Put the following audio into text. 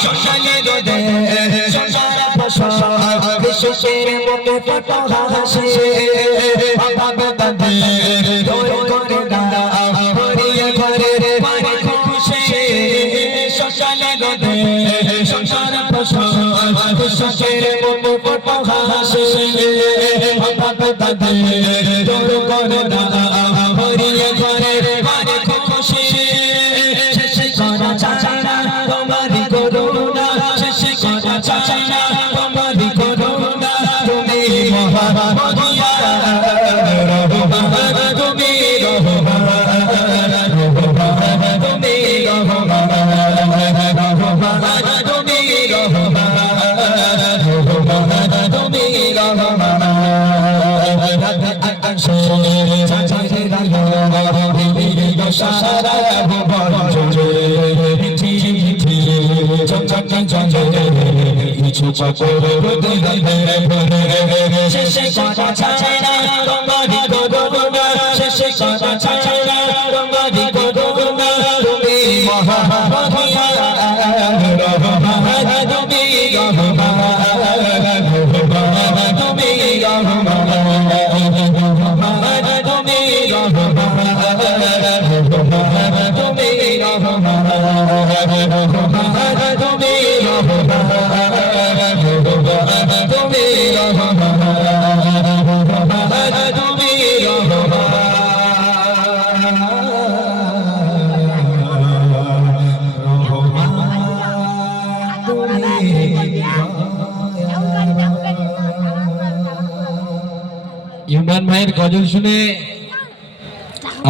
শ্মশানে রোদে শ্মশান ফসল বিশেষের মুখে ফটো হাসে বাবা দাদে তোর করে দাঁড়া হরিয়ে ঘরে মানে খুশি শ্মশানে রোদে শ্মশান ফসল বিশেষের মুখে ফটো হাসে বাবা দাদে তোর করে দাঁড়া হরিয়ে ঘরে মানে খুশি শেষ করা চাচা তোমারি করুণা শেষ করা চাচা তোমারি করুণা তুমি মহাবধিয়া তুমি তুমি ইমরান ভাইয়ের গজল শুনে